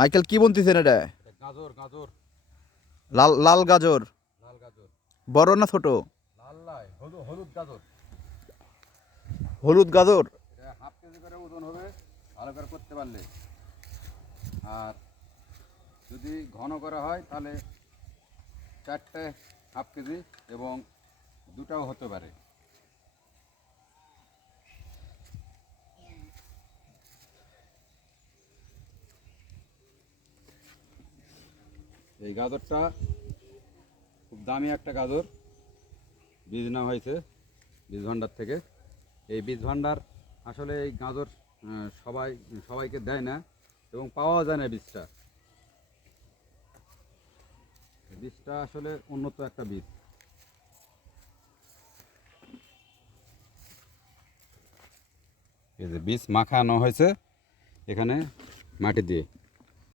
Michael কি বলতেছেন এটা? গাজর গাজর লাল লাল গাজর। লাল গাজর। বড় না ছোট? লাল লাই হলুদ গাজর। হলুদ গাজর। এটা হাফ কেজি করে ওজন হবে ভালো করে করতে পারলে। আর যদি ঘন করা হয় তাহলে 4টে হাফ কেজি এবং 2টাও হতে পারে। এই গাজরটা খুব দামি একটা গাজর, বীজ নেওয়া হয়েছে বীজ ভাণ্ডার থেকে। এই বীজ ভাণ্ডার আসলে এই গাজর সবাইকে দেয় না এবং পাওয়া যায় না বীজটা। বীজটা আসলে উন্নত একটা বীজ। এই যে বীজ মাখানো হয়েছে এখানে মাটি দিয়ে।